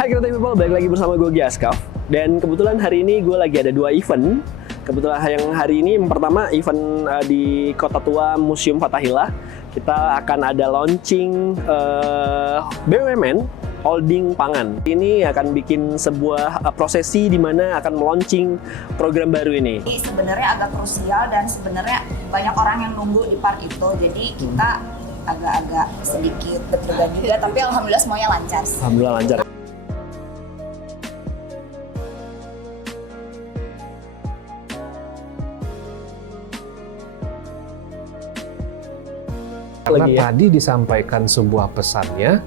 Hai Creative People, balik lagi bersama gue Giaskaf. Dan kebetulan hari ini gue lagi ada 2 event. Kebetulan yang hari ini yang pertama event di Kota Tua Museum Fathahillah. Kita akan ada launching BUMN Holding Pangan. Ini akan bikin sebuah prosesi di mana akan meluncing program baru ini. Ini sebenarnya agak krusial dan sebenarnya banyak orang yang nunggu di part itu. Jadi kita agak-agak sedikit deg-degan juga, tapi alhamdulillah semuanya lancar. Alhamdulillah lancar. Karena tadi disampaikan sebuah pesannya,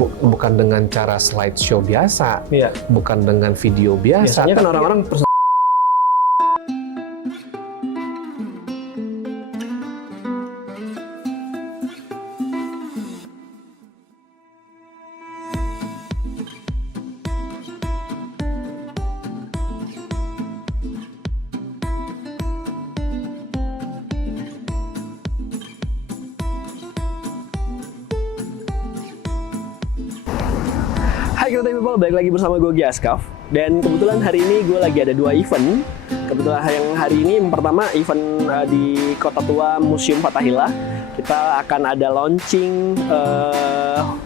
bukan dengan cara slideshow biasa, bukan dengan video biasa. Biasanya kan orang-orang Hai Creative People, balik lagi bersama gue Giaskaf. Dan kebetulan hari ini gue lagi ada 2 event. Kebetulan yang hari ini yang pertama event di Kota Tua Museum Fathahillah. Kita akan ada launching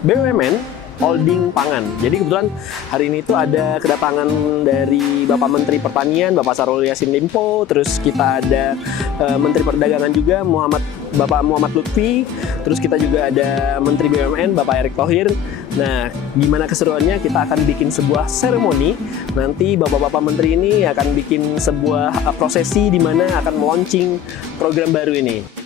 BUMN Holding Pangan. Jadi kebetulan hari ini itu ada kedatangan dari Bapak Menteri Pertanian, Bapak Syahrul Yassin Limpo. Terus kita ada Menteri Perdagangan juga, Bapak Muhammad Lutfi. Terus kita juga ada Menteri BUMN, Bapak Erick Thohir. Nah, gimana keseruannya? Kita akan bikin sebuah seremoni. Nanti Bapak-Bapak Menteri ini akan bikin sebuah prosesi di mana akan meluncing program baru ini.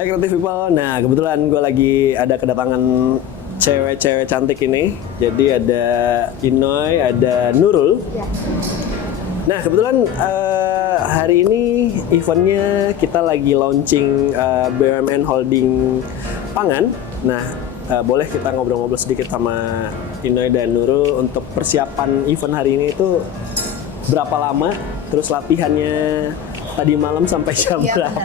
Hai Creative People, nah kebetulan gue lagi ada kedatangan cewek-cewek cantik ini. Jadi ada Inoy, ada Nurul. Nah kebetulan hari ini eventnya kita lagi launching BUMN Holding Pangan. Nah boleh kita ngobrol-ngobrol sedikit sama Inoy dan Nurul untuk persiapan event hari ini itu berapa lama? Terus latihannya tadi malam sampai jam berapa?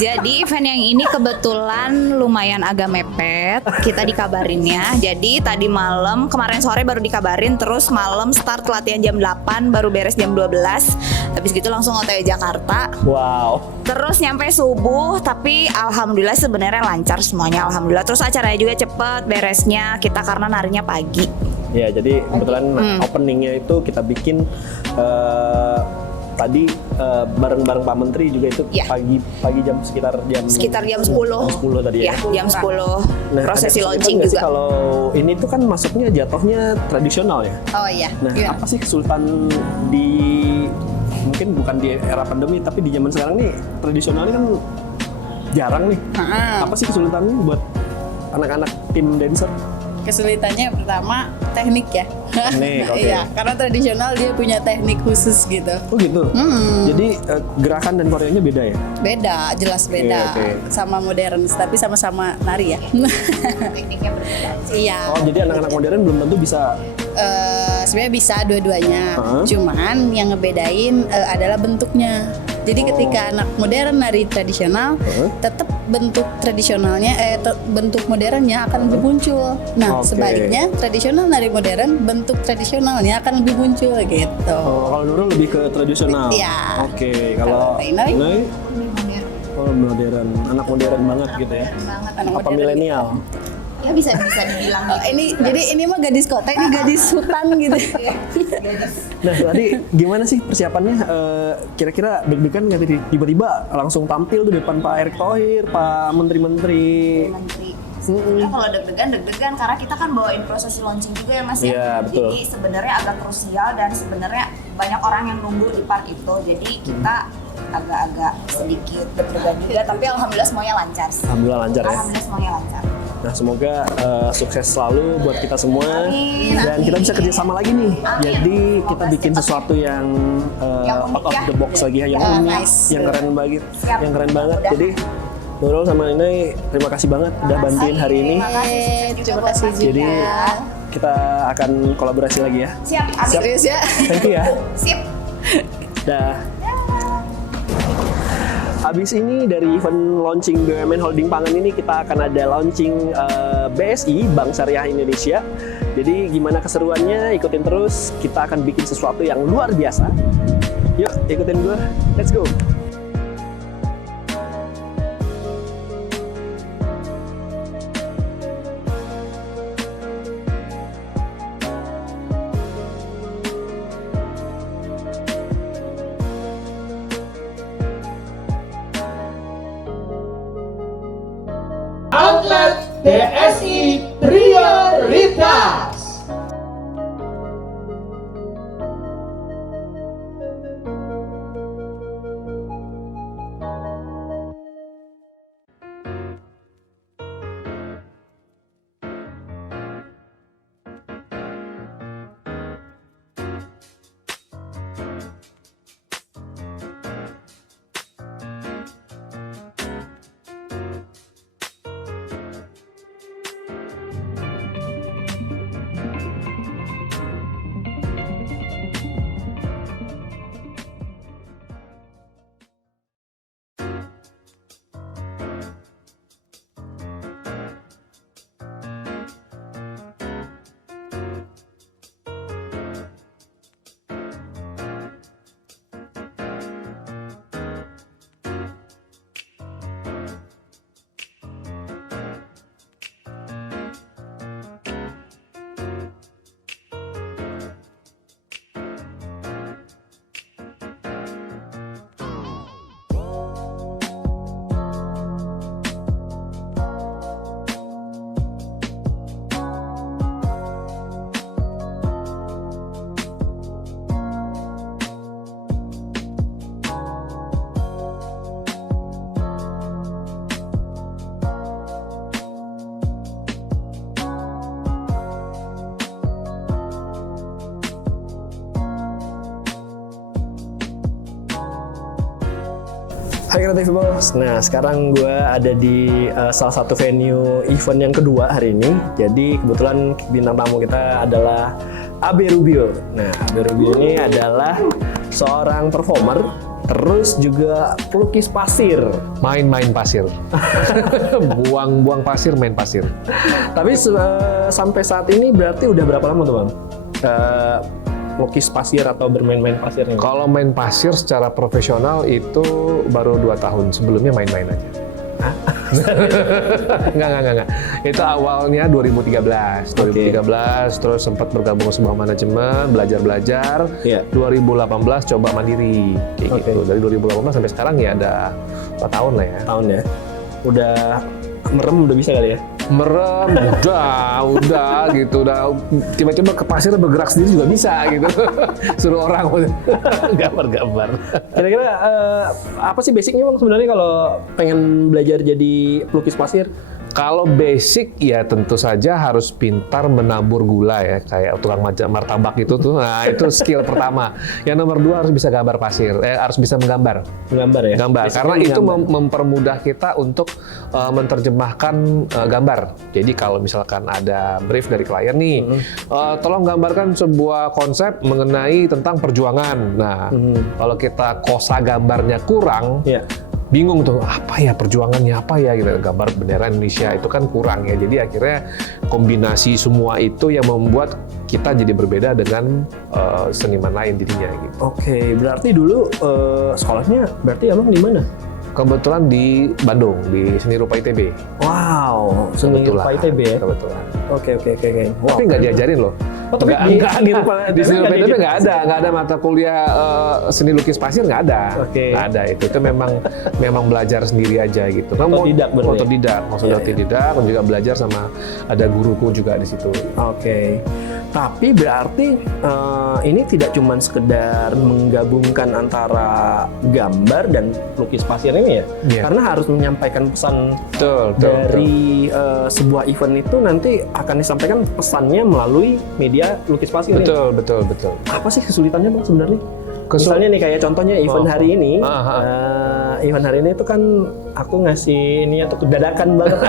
Jadi event yang ini kebetulan lumayan agak mepet, kita dikabarinnya. Jadi tadi malam, kemarin sore baru dikabarin, terus malam start latihan jam 8, baru beres jam 12. Habis gitu langsung OTW Jakarta. Wow. Terus nyampe subuh, tapi alhamdulillah sebenarnya lancar semuanya, alhamdulillah. Terus acaranya juga cepet beresnya, kita karena narinya pagi. Ya, jadi kebetulan openingnya itu kita bikin tadi bareng-bareng Pak Menteri juga itu Ya. pagi jam sekitar jam 10. 10 tadi ya. Ya, jam 10. Nah, Prosesi ada kesulitan launching nggak sih juga. kalau ini tuh kan masuknya jatuhnya tradisional ya. Oh iya. Nah, Gimana? apa sih kesulitan di mungkin bukan di era pandemi tapi di zaman sekarang nih tradisionalnya kan jarang nih. Apa sih kesulitannya buat anak-anak tim dancer? Kesulitannya pertama teknik ya. Teknik, oke. Iya, karena tradisional dia punya teknik khusus gitu. Oh gitu. Jadi gerakan dan koreonya beda ya? Beda, jelas beda. Oke. Sama modern, tapi sama-sama nari ya. Tekniknya berbeda. Iya. Oh, jadi anak-anak modern belum tentu bisa. Sebenarnya bisa dua-duanya. Heeh. Cuman yang ngebedain adalah bentuknya. Jadi ketika anak modern nari tradisional, tetap bentuk tradisionalnya, bentuk modernnya akan lebih muncul. Nah, Oke. sebaliknya tradisional nari modern, bentuk tradisionalnya akan lebih muncul gitu. Oh, kalau Nurul lebih ke tradisional. Iya. Oke, kalau Kalau Inai? Inai, oh modern, anak modern banget gitu ya. Anak Apa modern. milenial? Ya bisa dibilang Oh, ini mah gadis kota, ini gadis hutan gitu. Nah, tadi gimana sih persiapannya? Kira-kira deg-degan nggak tadi tiba-tiba langsung tampil tuh depan Pak Erick Thohir, Pak Menteri-Menteri. Menteri. Sebenarnya kalau deg-degan karena kita kan bawain prosesi launching juga ya Mas ya. Iya, betul. Jadi sebenarnya agak krusial dan sebenarnya banyak orang yang nunggu di part itu. Jadi kita agak-agak sedikit deg-degan juga tapi alhamdulillah semuanya lancar. Alhamdulillah lancar ya. Alhamdulillah semuanya lancar. Nah, semoga sukses selalu buat kita semua. Amin, Dan kita bisa kerjasama lagi nih. Amin. Jadi kita Semoga bikin sih. sesuatu yang Yang unik out of ya. the box lagi ya, yang unik, Nice. yang keren banget, Siap. yang keren banget. Mudah-mudahan. Jadi Nurul sama Inai, terima kasih banget udah bantuin hari ini. Terima kasih, sukses juga Terima buat kasih Mas Jadi juga. kita akan kolaborasi lagi ya. Siap, amin. Serius ya? Thank you ya. Sip. Dah. Habis ini dari event launching BUMN Holding Pangan ini kita akan ada launching BSI, Bank Syariah Indonesia. Jadi gimana keseruannya, ikutin terus. Kita akan bikin sesuatu yang luar biasa. Yuk, ikutin gue. Let's go. Outlet DSI Prioritas. Hai Creativables. Nah, sekarang gue ada di salah satu venue event yang kedua hari ini. Jadi kebetulan bintang tamu kita adalah Abe Rubio. Nah, Abe Rubio ini adalah seorang performer, terus juga pelukis pasir. Main-main pasir. Buang-buang pasir, main pasir. Tapi sampai saat ini berarti udah berapa lama tuh, Bang? Melukis pasir atau bermain-main pasir nih? Kalau main pasir secara profesional itu baru 2 tahun. Sebelumnya main-main aja. Enggak. Itu awalnya 2013. 2013 terus sempat bergabung ke sebuah manajemen, belajar. Iya. 2018 coba mandiri kayak gitu. Dari 2018 sampai sekarang ya ada 4 tahun lah ya. Tahun ya. Udah merem udah bisa kali ya. Merem, udah gitu, udah tiba-tiba ke pasir bergerak sendiri juga bisa gitu. Suruh orang gambar-gambar. Kira-kira apa sih basicnya Bang sebenarnya kalau pengen belajar jadi pelukis pasir? Kalau basic ya tentu saja harus pintar menabur gula ya, kayak tukang martabak itu tuh. Nah, itu skill pertama. Yang nomor 2 harus bisa gambar pasir, harus bisa menggambar. Menggambar ya? Gambar, Basicnya karena itu menggambar. mempermudah kita untuk menerjemahkan gambar. Jadi kalau misalkan ada brief dari klien nih, tolong gambarkan sebuah konsep mengenai tentang perjuangan. Nah, kalau kita kosa gambarnya kurang, Iya. bingung tuh apa ya perjuangannya apa ya gitu, gambar bendera Indonesia itu kan kurang ya, jadi akhirnya kombinasi semua itu yang membuat kita jadi berbeda dengan seniman lain jadinya gitu. Oke, berarti dulu sekolahnya berarti Abang di mana? Kebetulan di Bandung di Seni Rupa ITB. Wow, seni Kebetulan. rupa ITB ya? Kebetulan. Oke. Wow. Tapi nggak diajarin loh. Oh, tapi Nggak, di rupa di Seni Rupa ITB nggak diajarin. ada mata kuliah seni lukis pasir, nggak ada. Oke. Nggak ada itu memang belajar sendiri aja gitu. Otodidak berarti ya? Otodidak, maksudnya Iya, iya. otodidak, dan juga belajar sama ada guruku juga di situ. Oke. Tapi berarti ini tidak cuma sekedar menggabungkan antara gambar dan lukis pasir ini ya? Iya. Karena harus menyampaikan pesan Betul. dari sebuah event itu nanti akan disampaikan pesannya melalui media lukis pasir ini. Betul. Apa sih kesulitannya Bang sebenarnya? Kesul- Misalnya nih kayak contohnya event hari ini, event hari ini itu kan aku ngasih ini atau dadakan banget.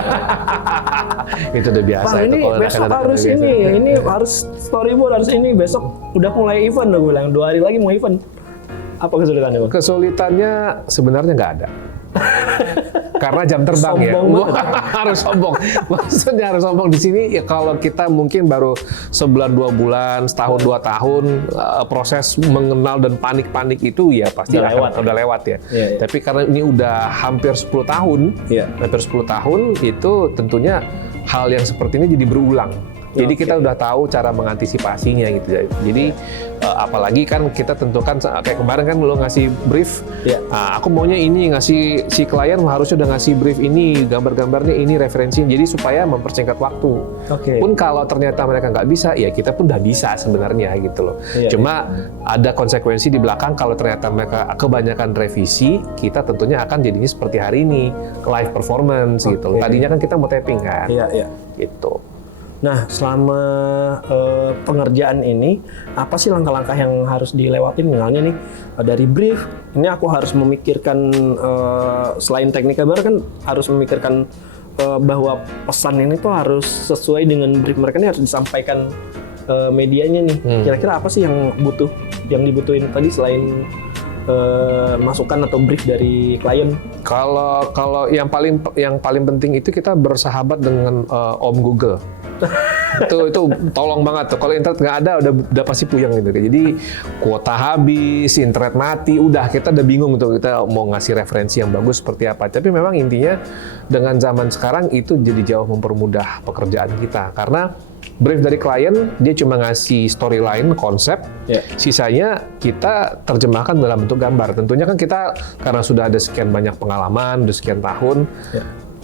Itu udah biasa Bang itu ini kalau besok anak-anak harus udah biasa. ini harus storyboard harus ini besok udah mulai event aku bilang 2 hari lagi mau event. Apa kesulitannya Bang? Kesulitannya sebenarnya nggak ada. Karena jam terbang ya. Sombong banget. Harus sombong. Maksudnya harus sombong di sini ya, kalau kita mungkin baru sebulan 2 bulan, setahun 2 tahun proses mengenal dan panik itu ya pasti udah lewat ya. Iya. Tapi karena ini udah hampir 10 tahun, Iya. hampir 10 tahun itu tentunya hal yang seperti ini jadi berulang. Jadi kita udah tahu cara mengantisipasinya gitu. Jadi apalagi kan kita tentukan kayak kemarin kan lo ngasih brief, Iya. aku maunya ini, ngasih si klien harusnya udah ngasih brief ini, gambar-gambarnya ini, referensi. Jadi supaya mempersingkat waktu. Oke. Pun kalau ternyata mereka nggak bisa, ya kita pun udah bisa sebenarnya gitu loh. Iya, Cuma ada konsekuensi di belakang kalau ternyata mereka kebanyakan revisi, kita tentunya akan jadinya seperti hari ini, live performance gitu loh. Oke. Tadinya kan kita mau tapping kan, Iya. gitu. Nah, selama pengerjaan ini, apa sih langkah-langkah yang harus dilewatin? Misalnya nih, dari brief, ini aku harus memikirkan, selain teknik gambar kan harus memikirkan bahwa pesan ini tuh harus sesuai dengan brief mereka, ini harus disampaikan medianya nih. Kira-kira apa sih yang dibutuhin tadi selain masukan atau brief dari klien? Kalau yang paling penting itu kita bersahabat dengan Om Google. itu tolong banget tuh. Kalau internet nggak ada udah pasti puyeng gitu. Jadi kuota habis, internet mati, kita udah bingung tuh kita mau ngasih referensi yang bagus seperti apa. Tapi memang intinya dengan zaman sekarang itu jadi jauh mempermudah pekerjaan kita, karena brief dari klien dia cuma ngasih storyline, konsep, sisanya kita terjemahkan dalam bentuk gambar. Tentunya kan kita karena sudah ada sekian banyak pengalaman, udah sekian tahun,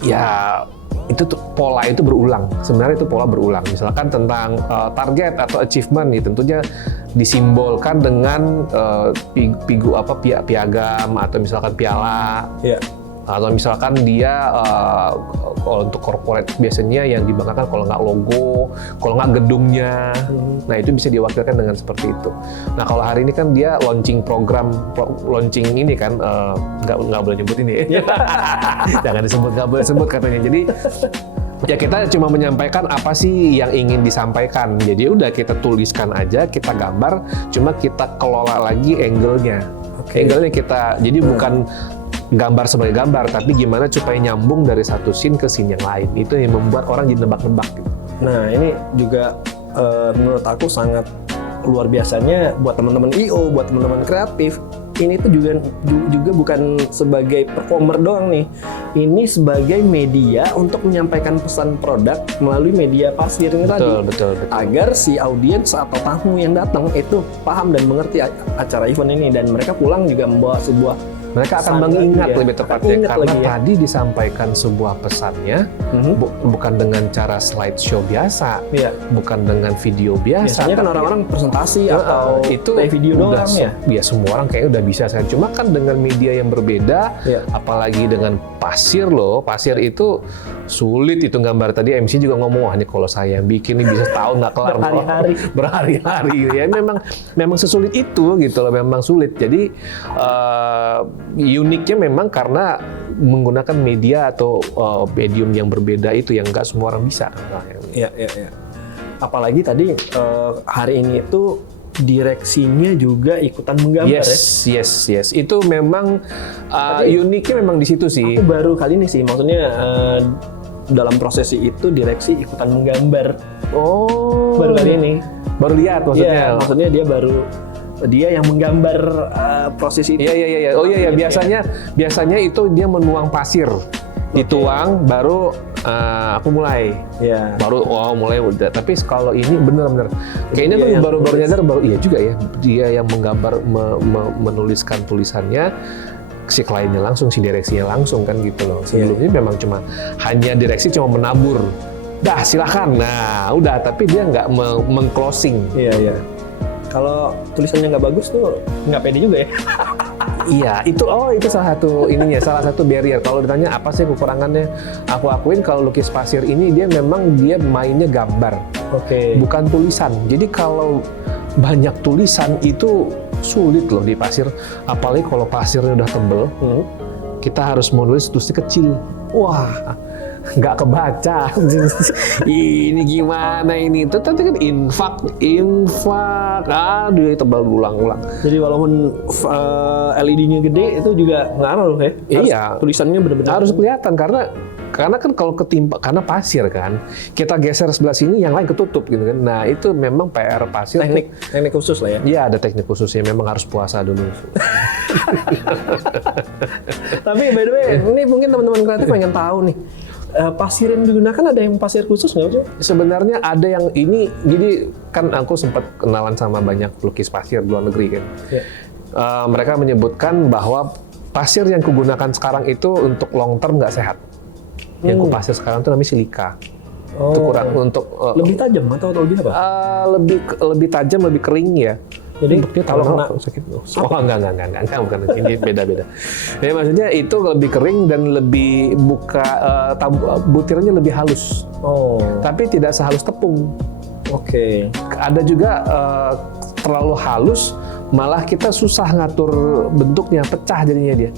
ya itu tuh, pola itu berulang. Sebenarnya itu pola berulang. Misalkan tentang target atau achievement, ya tentunya disimbolkan dengan piagam atau misalkan piala. Atau misalkan dia kalau untuk corporate biasanya yang dibanggakan kalau nggak logo, kalau nggak gedungnya, nah itu bisa diwakilkan dengan seperti itu. Nah kalau hari ini kan dia launching launching ini kan nggak boleh nyebut ini, jangan nggak boleh sebut katanya. Jadi ya kita cuma menyampaikan apa sih yang ingin disampaikan. Jadi udah kita tuliskan aja, kita gambar, cuma kita kelola lagi angle-nya. Angle-nya kita, jadi bukan gambar sebagai gambar, tapi gimana supaya nyambung dari satu scene ke scene yang lain. Itu yang membuat orang jadi nebak-nebak gitu. Nah, ini juga menurut aku sangat luar biasanya buat teman-teman IO, buat teman-teman kreatif. Ini tuh juga bukan sebagai performer doang nih. ini sebagai media untuk menyampaikan pesan produk melalui media pasir ini tadi. Betul. Agar si audiens atau tamu yang datang itu paham dan mengerti acara event ini, dan mereka pulang juga membawa sebuah Mereka akan pesan mengingat lagi ya. lebih tepatnya Ingat karena lagi ya. tadi disampaikan sebuah pesannya bukan dengan cara slideshow biasa, Iya. bukan dengan video biasa. Biasanya kan tapi- orang-orang presentasi atau itu kayak video udah doang ya. Ya semua orang kayaknya udah bisa kan. Cuma kan dengan media yang berbeda, Iya. apalagi dengan pasir loh. Pasir itu sulit itu gambar. Tadi MC juga ngomong, wah ini kalau saya yang bikin ini bisa setahun nggak kelar. Berhari-hari. Berhari-hari. Ya memang sesulit itu gitu loh. Memang sulit. Jadi uniknya memang karena menggunakan media atau medium yang berbeda itu yang nggak semua orang bisa. Nah, Iya. Apalagi tadi hari ini itu direksinya juga ikutan menggambar ya. Yes. Itu memang uniknya memang di situ sih. Aku baru kali ini sih, maksudnya dalam prosesi itu direksi ikutan menggambar. Oh. Baru kali ini. Baru lihat maksudnya. Iya, maksudnya dia yang menggambar prosesi itu. Iya. Oh iya, biasanya itu dia menuang pasir. Dituang baru aku mulai. Iya. Baru mulai udah. Tapi kalau ini bener-bener kayaknya Dia tuh yang baru nulis. nyadar iya juga ya. Dia yang menggambar menuliskan tulisannya, si kliennya langsung, si direksinya langsung kan gitu loh. Sebelumnya memang cuma hanya direksi cuma menabur. Dah silakan. Nah, udah tapi dia nggak meng-closing. Iya. Kalau tulisannya nggak bagus tuh nggak pede juga ya. Iya, itu salah satu barrier. Kalau ditanya apa sih kekurangannya, aku akuin kalau lukis pasir ini dia mainnya gambar, bukan tulisan. Jadi kalau banyak tulisan itu sulit loh di pasir, apalagi kalau pasirnya udah tebel, kita harus menulis tulisnya kecil. Wah, nggak kebaca. Ini gimana ini? Itu tadi kan infak, aduh tebal ulang-ulang. Jadi walaupun LED-nya gede itu juga ngaruh ya. Iya. Tulisannya benar-benar Harus kelihatan karena kan kalau ketimpa karena pasir kan, kita geser sebelah sini yang lain ketutup gitu kan. Nah, itu memang PR pasir teknik khusus lah ya. Iya, ada teknik khususnya, memang harus puasa dulu. Tapi by the way, ini mungkin teman-teman kreatif pengen tahu nih. Pasir yang digunakan ada yang pasir khusus nggak sih? Sebenarnya ada yang ini, jadi kan aku sempat kenalan sama banyak pelukis pasir di luar negeri kan. Iya. Mereka menyebutkan bahwa pasir yang kugunakan sekarang itu untuk long term nggak sehat. Yang kupasir sekarang itu namanya silika. Itu kurang untuk lebih tajam atau lebih apa? lebih tajam, lebih kering ya. Jadi dia kalau kalau kena sakit. Oh enggak, bukan ini beda-beda. Ya maksudnya itu lebih kering dan lebih butirannya lebih halus. Oh, Tapi tidak sehalus tepung. oke. Ada juga terlalu halus, malah kita susah ngatur bentuknya, pecah jadinya dia.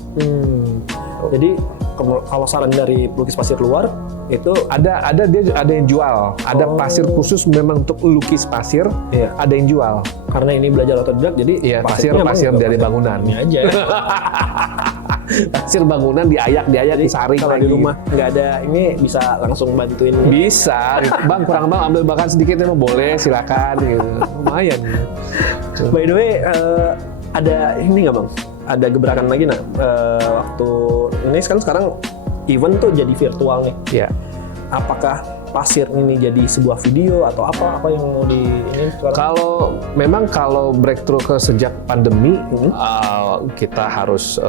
Jadi kalau saran dari pelukis pasir luar itu Ada yang jual, ada pasir khusus memang untuk lukis pasir, Iya. ada yang jual. karena ini belajar otodidak, jadi Iya, pasirnya pasir emang dari pasir bangunan. ini aja. Pasir bangunan diayak, disaring Kalau lagi. di rumah nggak ada ini bisa langsung bantuin. Bisa, bang kurang bang ambil bahan sedikit emang boleh, silakan gitu. Lumayan. By the way, ada ini nggak bang? Ada gebrakan lagi nak? Waktu ini kan sekarang event tuh jadi virtual nih. Ya. Apakah pasir ini jadi sebuah video atau apa yang mau di ini sekarang? Kalau breakthrough ke sejak pandemi, kita harus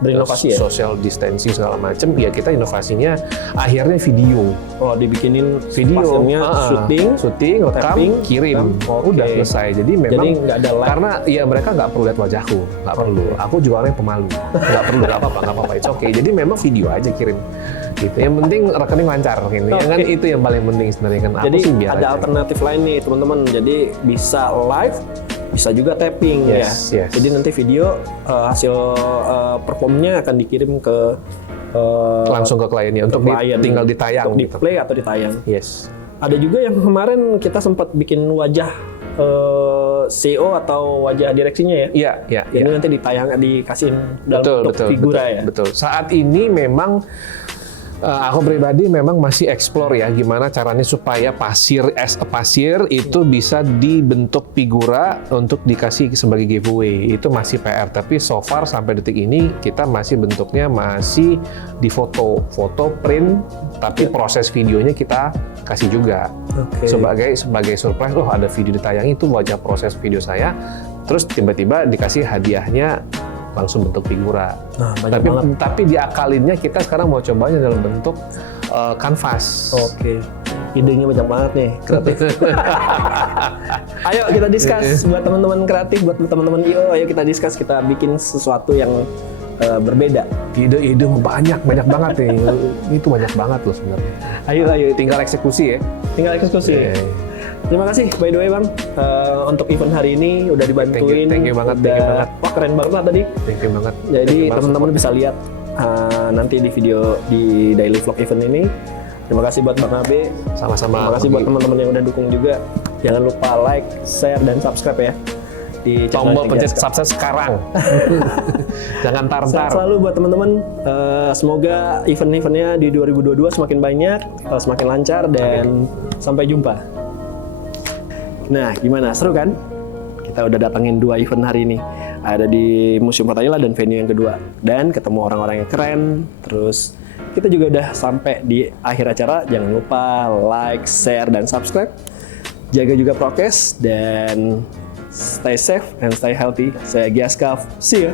Berinovasi ya? social distancing segala macam. Ya kita inovasinya akhirnya video. Oh, dibikinin Video, pasirnya syuting, rekam, tapping, kirim, oke. udah selesai. Jadi memang Jadi nggak ada live. karena ya mereka nggak perlu lihat wajahku, nggak perlu. Aku juga orang yang pemalu, nggak perlu, nggak apa-apa, it's okay. Jadi memang video aja kirim. Gitu. Yang penting rekening lancar, gitu. Ya kan itu yang paling penting sebenarnya kan. Aku Jadi sih biar ada aja. alternatif lain nih teman-teman. Jadi bisa live, bisa juga tapping Yes. Jadi nanti video hasil performnya akan dikirim ke Langsung ke kliennya untuk klien, tinggal ditayang. untuk di gitu. play atau ditayang. Yes. Ada juga yang kemarin kita sempat bikin wajah CEO atau wajah direksinya ya. Iya. Jadi nanti ditayang, dikasihin dalam bentuk figura ya. Betul. Saat ini memang Aku pribadi memang masih explore ya gimana caranya supaya pasir itu bisa dibentuk figura untuk dikasih sebagai giveaway. Itu masih PR, tapi so far sampai detik ini kita masih bentuknya masih di foto print, tapi proses videonya kita kasih juga. Oke. Sebagai surprise, oh ada video ditayangi itu wajah proses video saya, terus tiba-tiba dikasih hadiahnya langsung bentuk figura. Nah, banyak banget. Tapi diakalinnya kita sekarang mau cobanya dalam bentuk kanvas. Oke. Idenya banyak banget nih, kreatif. Ayo kita discuss buat teman-teman kreatif, buat teman-teman IO, ayo kita discuss, kita bikin sesuatu yang berbeda. Ide-ide banyak banget nih. Itu banyak banget loh sebenarnya. Ayo Tinggal eksekusi ya. tinggal eksekusi. Terima kasih by the way Bang, untuk event hari ini udah dibantuin. Thank you banget. Wah keren banget lah tadi. Thank you banget. Jadi teman-teman bisa lihat nanti di video di daily vlog event ini. Terima kasih buat Bang Abe. Sama-sama. Terima kasih buat teman-teman yang udah dukung juga. Jangan lupa like, share, dan subscribe ya di channel Tombol pencet Giaska. subscribe sekarang. Jangan Sehat tar-tar. selalu buat teman-teman. Semoga event-eventnya di 2022 semakin banyak, semakin lancar, dan sampai jumpa. Nah, gimana? Seru kan? Kita udah datangin 2 event hari ini. Ada di Museum Fathahillah dan venue yang kedua. Dan ketemu orang-orang yang keren. Terus kita juga udah sampai di akhir acara. Jangan lupa like, share, dan subscribe. Jaga juga prokes dan stay safe and stay healthy. Saya Giaska. See ya.